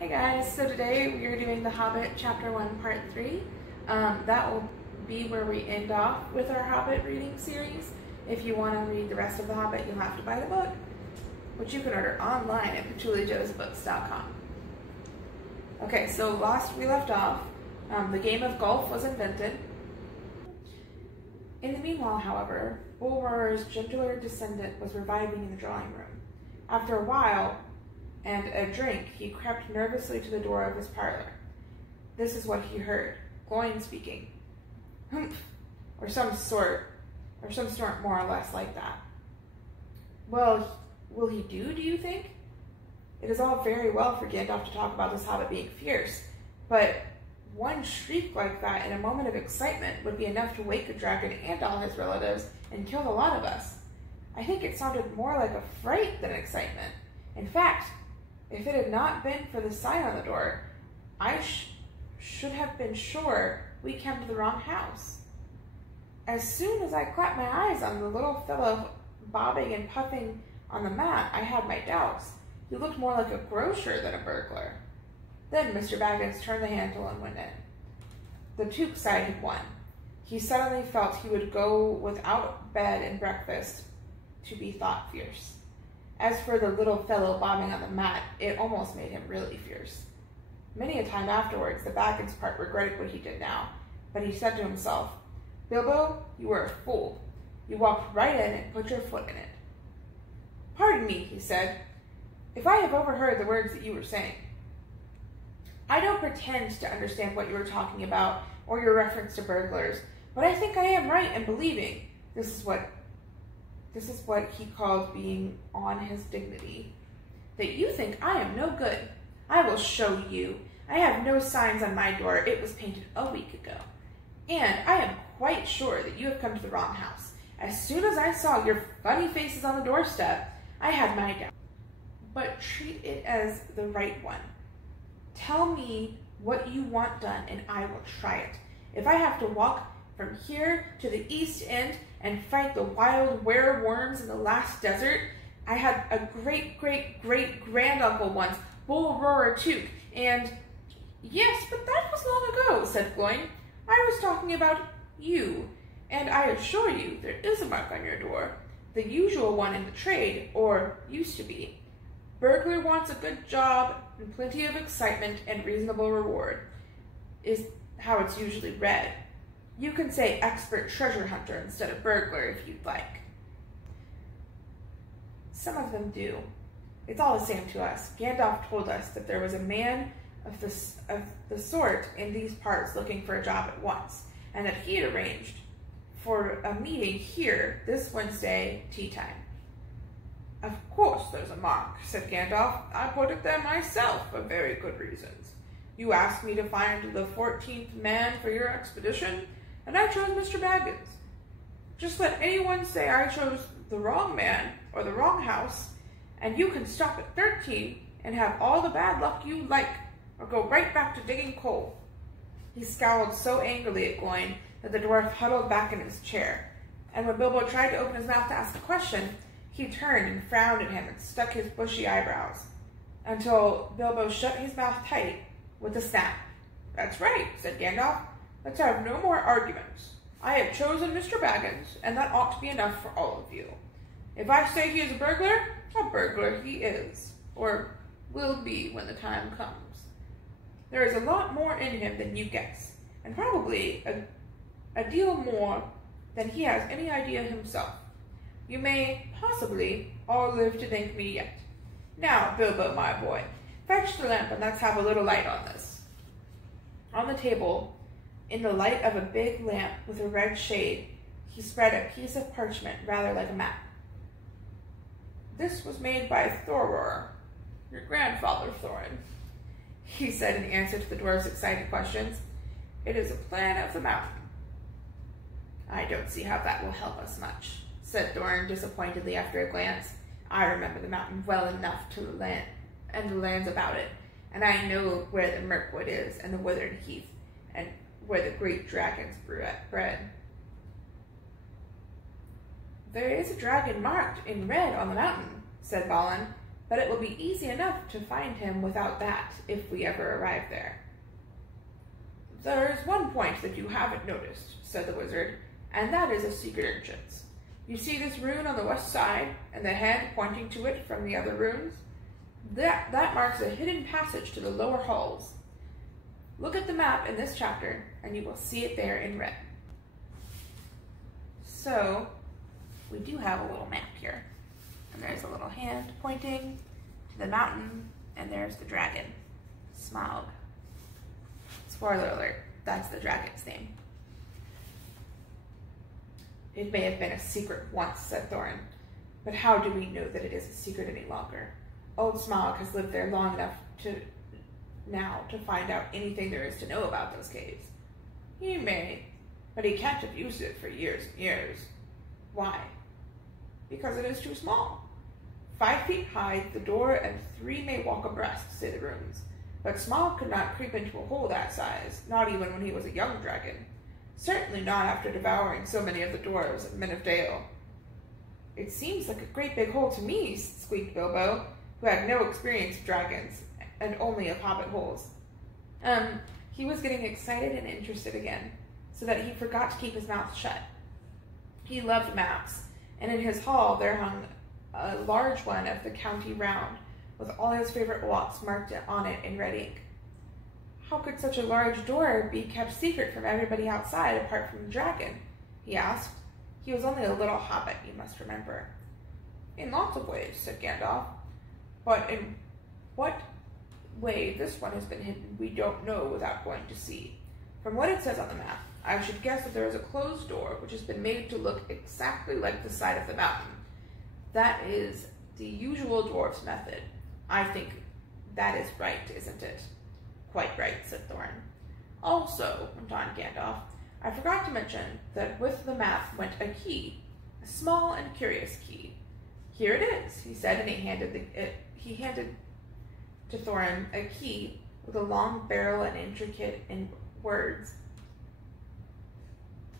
Hey guys, so today we are doing The Hobbit Chapter 1 Part 3. That will be where we end off with our Hobbit reading series. If you want to read the rest of The Hobbit, you'll have to buy the book, which you can order online at patchouliejoesbooks.com. Okay, so last we left off, the game of golf was invented. In the meanwhile, however, Bulwer's gentler descendant was reviving in the drawing room. After a while, and a drink, he crept nervously to the door of his parlor. This is what he heard, Gloin speaking. Humph, or some sort more or less like that. Well, will he do you think? It is all very well for Gandalf to talk about this hobbit being fierce, but one shriek like that in a moment of excitement would be enough to wake a dragon and all his relatives and kill a lot of us. I think it sounded more like a fright than excitement. In fact, if it had not been for the sign on the door, I should have been sure we came to the wrong house. As soon as I clapped my eyes on the little fellow bobbing and puffing on the mat, I had my doubts. He looked more like a grocer than a burglar. Then Mr. Baggins turned the handle and went in. The Took side had won. He suddenly felt he would go without bed and breakfast to be thought fierce. As for the little fellow bobbing on the mat, it almost made him really fierce. Many a time afterwards, the Baggins part regretted what he did now, but he said to himself, "Bilbo, you were a fool. You walked right in and put your foot in it." "Pardon me," he said, "if I have overheard the words that you were saying. I don't pretend to understand what you were talking about or your reference to burglars, but I think I am right in believing this is what he called being on his dignity. That you think I am no good. I will show you. I have no signs on my door. It was painted a week ago. And I am quite sure that you have come to the wrong house. As soon as I saw your funny faces on the doorstep, I had my doubt. But treat it as the right one. Tell me what you want done, and I will try it. If I have to walk from here to the east end and fight the wild wereworms in the last desert. I had a great-great-great-granduncle once, Bulwer Took, and..." "Yes, but that was long ago," said Gloin. "I was talking about you, and I assure you there is a mark on your door, the usual one in the trade, or used to be. Burglar wants a good job and plenty of excitement and reasonable reward, is how it's usually read. You can say expert treasure hunter instead of burglar if you'd like." "Some of them do. It's all the same to us. Gandalf told us that there was a man of the sort in these parts looking for a job at once, and that he had arranged for a meeting here this Wednesday tea time." "Of course there's a mark," said Gandalf. "I put it there myself for very good reasons. You asked me to find the 14th man for your expedition, and I chose Mr. Baggins. Just let anyone say I chose the wrong man or the wrong house, and you can stop at 13 and have all the bad luck you like, or go right back to digging coal." He scowled so angrily at Gloin that the dwarf huddled back in his chair, and when Bilbo tried to open his mouth to ask a question, he turned and frowned at him and stuck his bushy eyebrows, until Bilbo shut his mouth tight with a snap. "That's right," said Gandalf. "Let's have no more arguments. I have chosen Mr. Baggins, and that ought to be enough for all of you. If I say he is a burglar he is, or will be when the time comes. There is a lot more in him than you guess, and probably a deal more than he has any idea himself. You may possibly all live to thank me yet. Now, Bilbo, my boy, fetch the lamp and let's have a little light on this." On the table, in the light of a big lamp with a red shade, he spread a piece of parchment rather like a map. "This was made by Thorir, your grandfather, Thorin," he said in answer to the dwarf's excited questions. "It is a plan of the mountain." "I don't see how that will help us much," said Thorin disappointedly after a glance. "I remember the mountain well enough and the lands about it, and I know where the Mirkwood is, and the withered heath, and where the great dragons bred." "There is a dragon marked in red on the mountain," said Balin. but it will be easy enough to find him without that if we ever arrive there." "There is one point that you haven't noticed," said the wizard, "and that is a secret entrance. You see this rune on the west side, and the hand pointing to it from the other runes? That marks a hidden passage to the lower halls. Look at the map in this chapter, and you will see it there in red." So, we do have a little map here. And there's a little hand pointing to the mountain, and there's the dragon, Smaug. Spoiler alert, that's the dragon's name. "It may have been a secret once," said Thorin, "but how do we know that it is a secret any longer? Old Smaug has lived there long enough now to find out anything there is to know about those caves." "He may, but he can't have used it for years and years." "Why?" "Because it is too small. 5 feet high the door, and 3 may walk abreast," say the runes. "But Smaug could not creep into a hole that size, not even when he was a young dragon. Certainly not after devouring so many of the dwarves and men of Dale." "It seems like a great big hole to me," squeaked Bilbo, who had no experience of dragons and only of hobbit holes. He was getting excited and interested again, so that he forgot to keep his mouth shut. He loved maps, and in his hall there hung a large one of the county round, with all his favorite walks marked on it in red ink. "How could such a large door be kept secret from everybody outside apart from the dragon?" he asked. He was only a little hobbit, you must remember. "In lots of ways," said Gandalf. "But in what way this one has been hidden we don't know without going to see. From what it says on the map, I should guess that there is a closed door which has been made to look exactly like the side of the mountain. That is the usual dwarf's method. I think that is right, isn't it?" "Quite right," said Thorin. "Also," went on Gandalf, "I forgot to mention that with the map went a key, a small and curious key. Here it is," he said, and he handed to Thorin a key with a long barrel and intricate in words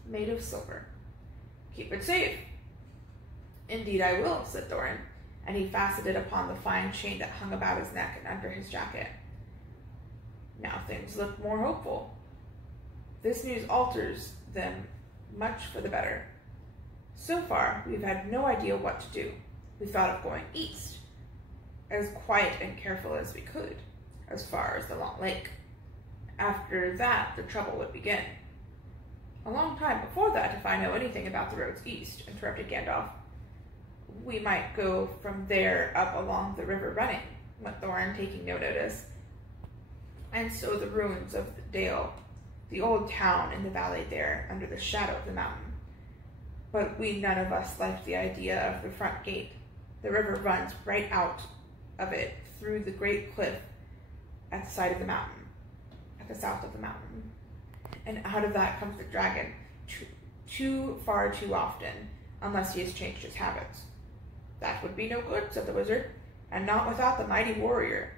made of silver. "Keep it safe." "Indeed I will," said Thorin, and he fastened it upon the fine chain that hung about his neck and under his jacket. Now things look more hopeful. This news alters them much for the better. So far, we've had no idea what to do. We thought of going east, as quiet and careful as we could, as far as the Long Lake. After that, the trouble would begin. "A long time before that, if I know anything about the roads east," interrupted Gandalf. "We might go from there up along the river running," went Thorin, taking no notice. "And so the ruins of the Dale, the old town in the valley there, under the shadow of the mountain. But we none of us liked the idea of the front gate. The river runs right out of it through the great cliff at the side of the mountain, at the south of the mountain. And out of that comes the dragon, far too often, unless he has changed his habits." "That would be no good," said the wizard, "and not without the mighty warrior.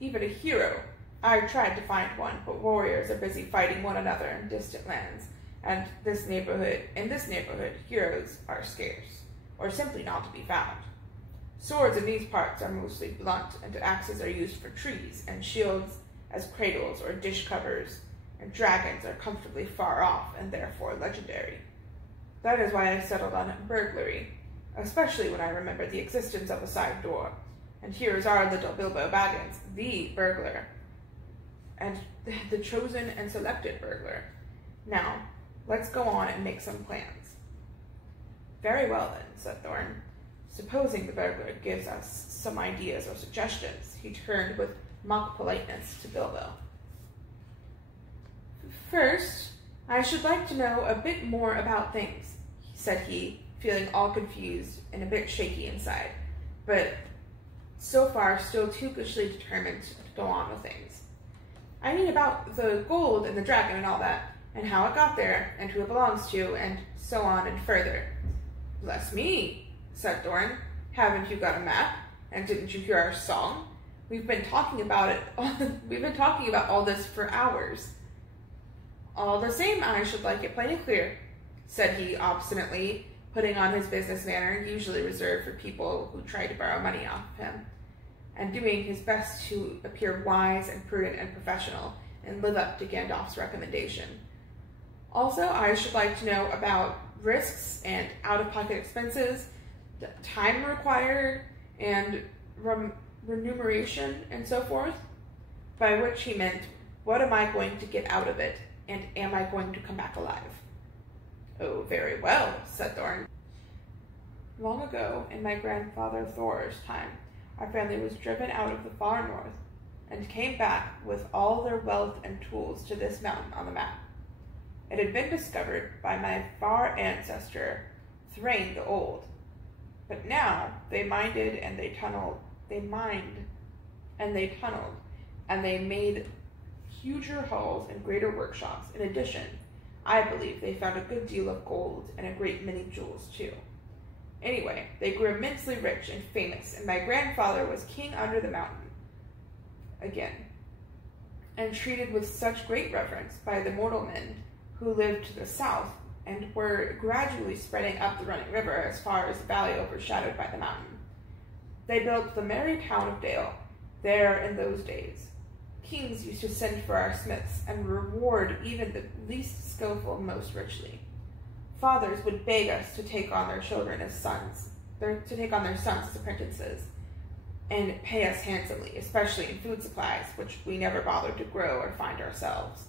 Even a hero. I tried to find one, but warriors are busy fighting one another in distant lands, and in this neighborhood, heroes are scarce, or simply not to be found. Swords in these parts are mostly blunt, and axes are used for trees, and shields as cradles or dish covers, and dragons are comfortably far off, and therefore legendary. That is why I settled on burglary, especially when I remembered the existence of a side door. And here is our little Bilbo Baggins, the burglar, and the chosen and selected burglar. Now, let's go on and make some plans." "Very well, then," said Thorin. "Supposing the burglar gives us some ideas or suggestions." He turned with mock politeness to Bilbo. "First, I should like to know a bit more about things," said he, feeling all confused and a bit shaky inside, but so far still tookishly determined to go on with things. "I mean about the gold and the dragon and all that, and how it got there, and who it belongs to, and so on and further." "Bless me," said Thorin. "Haven't you got a map? And didn't you hear our song? We've been talking about all this for hours." "All the same, I should like it plain and clear," said he obstinately, putting on his business manner, usually reserved for people who tried to borrow money off of him. and doing his best to appear wise and prudent and professional and live up to Gandalf's recommendation. Also, I should like to know about risks and out-of-pocket expenses, the time required, and remuneration, and so forth, by which he meant, what am I going to get out of it, and am I going to come back alive? Oh, very well, said Thorin. Long ago, in my grandfather Thor's time, our family was driven out of the far north, and came back with all their wealth and tools to this mountain on the map. It had been discovered by my far ancestor, Thrain the Old. But now they mined and they tunneled, and they made huger halls and greater workshops. In addition, I believe they found a good deal of gold and a great many jewels too. Anyway, they grew immensely rich and famous, and my grandfather was king under the mountain again, and treated with such great reverence by the mortal men who lived to the south and were gradually spreading up the running river as far as the valley overshadowed by the mountain. They built the merry town of Dale there in those days. Kings used to send for our smiths and reward even the least skillful most richly. Fathers would beg us to take on their children as sons, to take on their sons as apprentices, and pay us handsomely, especially in food supplies, which we never bothered to grow or find ourselves.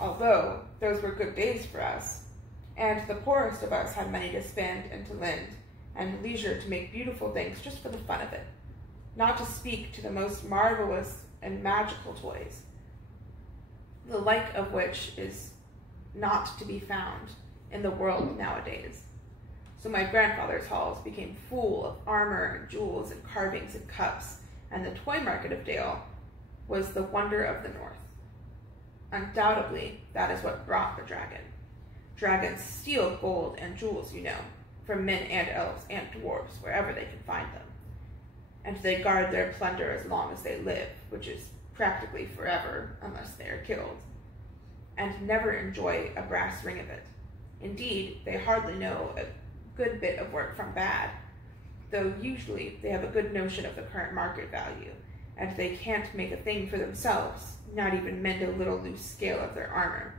Although those were good days for us, and the poorest of us had money to spend and to lend, and leisure to make beautiful things just for the fun of it, not to speak to the most marvelous and magical toys, the like of which is not to be found in the world nowadays. So my grandfather's halls became full of armor and jewels and carvings and cups, and the toy market of Dale was the wonder of the north. Undoubtedly, that is what brought the dragon. Dragons steal gold and jewels, you know, from men and elves and dwarves, wherever they can find them. And they guard their plunder as long as they live, which is practically forever, unless they are killed, and never enjoy a brass ring of it. Indeed, they hardly know a good bit of work from bad, though usually they have a good notion of the current market value, and they can't make a thing for themselves, not even mend a little loose scale of their armor.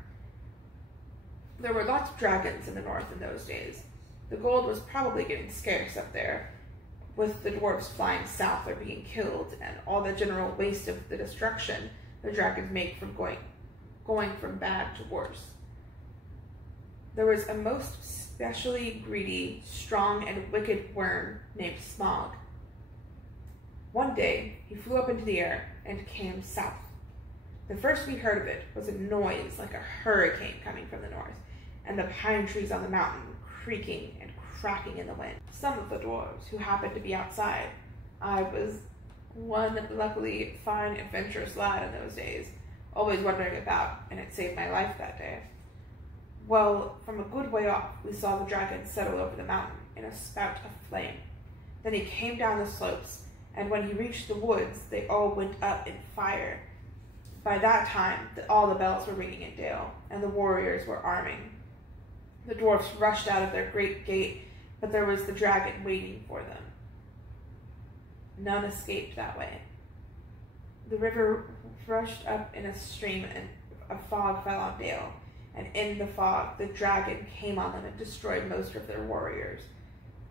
There were lots of dragons in the north in those days. The gold was probably getting scarce up there, with the dwarves flying south or being killed, and all the general waste of the destruction the dragons make from going from bad to worse. There was a most specially greedy, strong, and wicked worm named Smaug. One day, he flew up into the air and came south. The first we heard of it was a noise like a hurricane coming from the north, and the pine trees on the mountain creaking and cracking in the wind. Some of the dwarves who happened to be outside, I was one luckily fine, adventurous lad in those days, always wandering about, and it saved my life that day. Well, from a good way off, we saw the dragon settle over the mountain in a spout of flame. Then he came down the slopes, and when he reached the woods, they all went up in fire. By that time, all the bells were ringing in Dale, and the warriors were arming. The dwarfs rushed out of their great gate, but there was the dragon waiting for them. None escaped that way. The river rushed up in a stream, and a fog fell on Dale, and in the fog the dragon came on them and destroyed most of their warriors.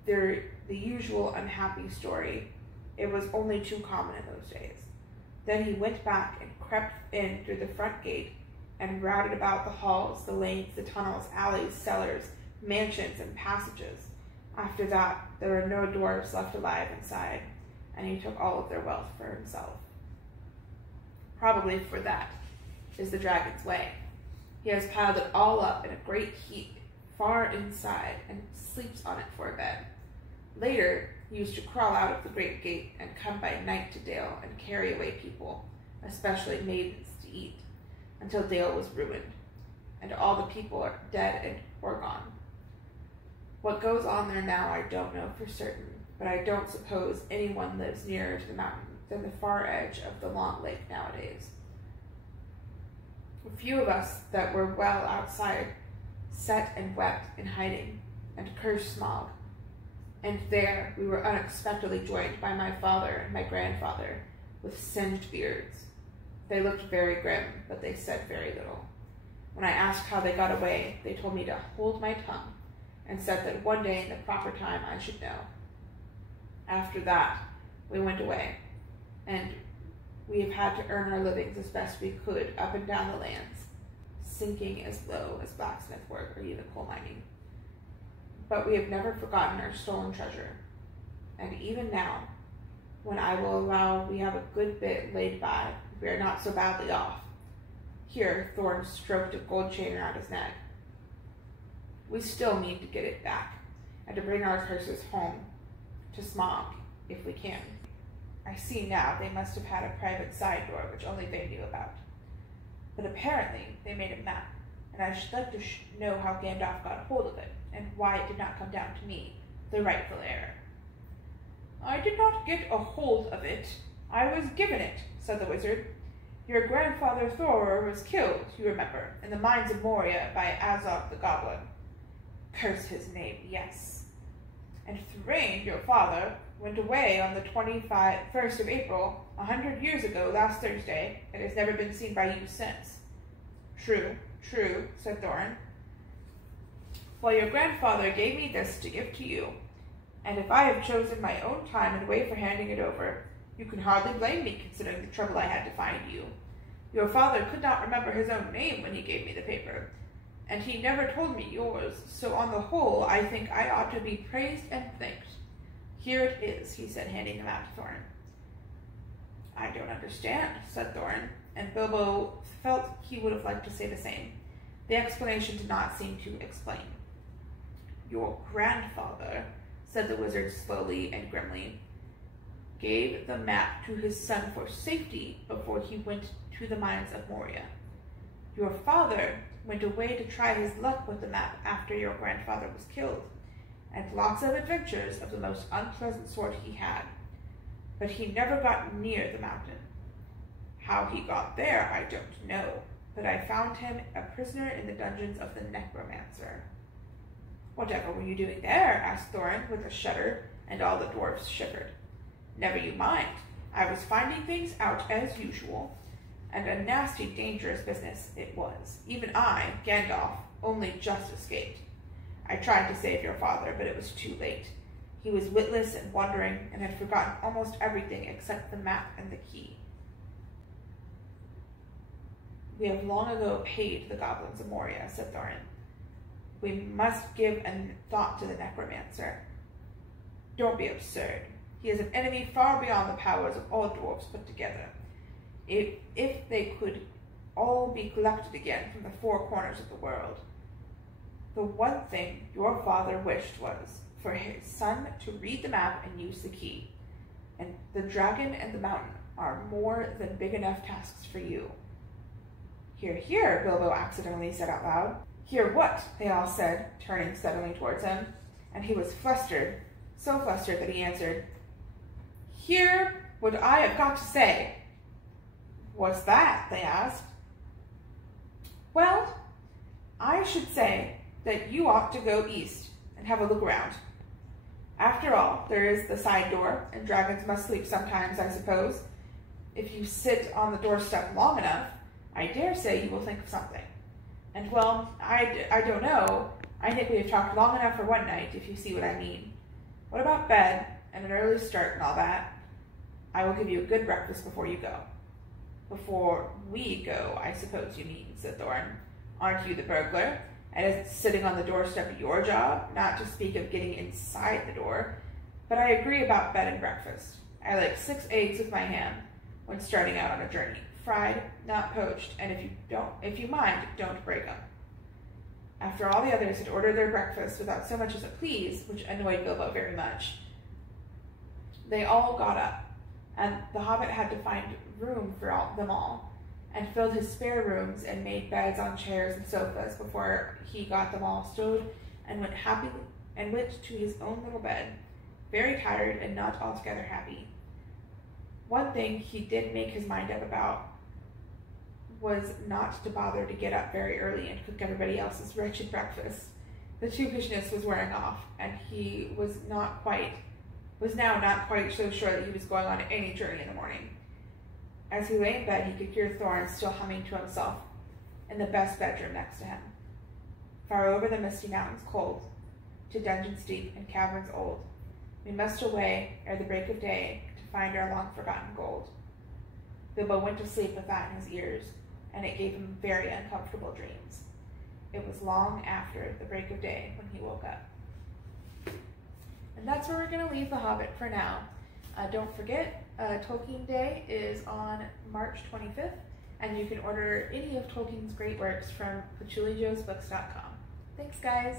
The usual unhappy story. It was only too common in those days. Then he went back and crept in through the front gate and routed about the halls, the lanes, the tunnels, alleys, cellars, mansions, and passages. After that, there were no dwarves left alive inside, and he took all of their wealth for himself. Probably for that is the dragon's way. He has piled it all up in a great heap far inside and sleeps on it for a bed. Later, he used to crawl out of the great gate and come by night to Dale and carry away people, especially maidens, to eat, until Dale was ruined, and all the people are dead or gone. What goes on there now I don't know for certain, but I don't suppose anyone lives nearer to the mountain than the far edge of the long lake nowadays. A few of us that were well outside sat and wept in hiding and cursed Smaug. And there we were unexpectedly joined by my father and my grandfather, with singed beards. They looked very grim, but they said very little. When I asked how they got away, they told me to hold my tongue, and said that one day in the proper time I should know. After that, we went away, and we have had to earn our livings as best we could up and down the lands, sinking as low as blacksmith work or even coal mining. But we have never forgotten our stolen treasure, and even now, when I will allow we have a good bit laid by, we are not so badly off. Here, Thorn stroked a gold chain around his neck. We still need to get it back, and to bring our curses home to Smog, if we can. I see now they must have had a private side door which only they knew about. But apparently they made a map, and I should like to know how Gandalf got hold of it, and why it did not come down to me, the rightful heir. I did not get a hold of it. I was given it, said the wizard. Your grandfather Thorir was killed, you remember, in the mines of Moria by Azog the Goblin. Curse his name, yes. And Thrain, your father, went away on the 21st of April, 100 years ago last Thursday, and has never been seen by you since. True, true, said Thorin. Well, your grandfather gave me this to give to you, and if I have chosen my own time and way for handing it over, you can hardly blame me, considering the trouble I had to find you. Your father could not remember his own name when he gave me the paper, and he never told me yours, so on the whole, I think I ought to be praised and thanked. Here it is, he said, handing them out to Thorin. I don't understand, said Thorin, and Bilbo felt he would have liked to say the same. The explanation did not seem to explain. Your grandfather, said the wizard slowly and grimly, gave the map to his son for safety before he went to the mines of Moria. Your father went away to try his luck with the map after your grandfather was killed, and lots of adventures of the most unpleasant sort he had, but he never got near the mountain. How he got there I don't know, but I found him a prisoner in the dungeons of the Necromancer. Whatever were you doing there? Asked Thorin with a shudder, and all the dwarfs shivered. Never you mind. I was finding things out as usual, and a nasty, dangerous business it was. Even I, Gandalf, only just escaped. I tried to save your father, but it was too late. He was witless and wandering, and had forgotten almost everything except the map and the key. We have long ago paid the goblins of Moria, said Thorin. We must give a thought to the Necromancer. Don't be absurd. He is an enemy far beyond the powers of all dwarfs put together. If they could all be collected again from the four corners of the world. The one thing your father wished was for his son to read the map and use the key. And the dragon and the mountain are more than big enough tasks for you. Hear, hear, Bilbo accidentally said out loud. Hear what? They all said, turning suddenly towards him, and he was flustered, so flustered that he answered, Hear what I have got to say. What's that? They asked. Well, I should say that you ought to go east and have a look around. After all, there is the side door, and dragons must sleep sometimes, I suppose. If you sit on the doorstep long enough, I dare say you will think of something. And, well, I don't know. I think we have talked long enough for one night, if you see what I mean. What about bed, and an early start and all that? I will give you a good breakfast before you go. Before we go, I suppose you mean, said Thorin. Aren't you the burglar? And is sitting on the doorstep your job, not to speak of getting inside the door? But I agree about bed and breakfast. I like 6 eggs with my ham when starting out on a journey. Fried, not poached, and if you mind, don't break them. After all the others had ordered their breakfast without so much as a please, which annoyed Bilbo very much, they all got up, and the Hobbit had to find room for them all, and filled his spare rooms and made beds on chairs and sofas before he got them all stowed and went to his own little bed, very tired and not altogether happy. One thing he did make his mind up about was not to bother to get up very early and cook everybody else's wretched breakfast. The sheepishness was wearing off, and he was now not quite so sure that he was going on any journey in the morning. As he lay in bed, he could hear Thorn still humming to himself in the best bedroom next to him. Far over the misty mountains cold, to dungeons deep and caverns old, we must away ere the break of day to find our long-forgotten gold. Bilbo went to sleep with that in his ears, and it gave him very uncomfortable dreams. It was long after the break of day when he woke up. And that's where we're going to leave The Hobbit for now. Don't forget, Tolkien Day is on March 25th, and you can order any of Tolkien's great works from PatchouliJoesBooks.com. Thanks, guys!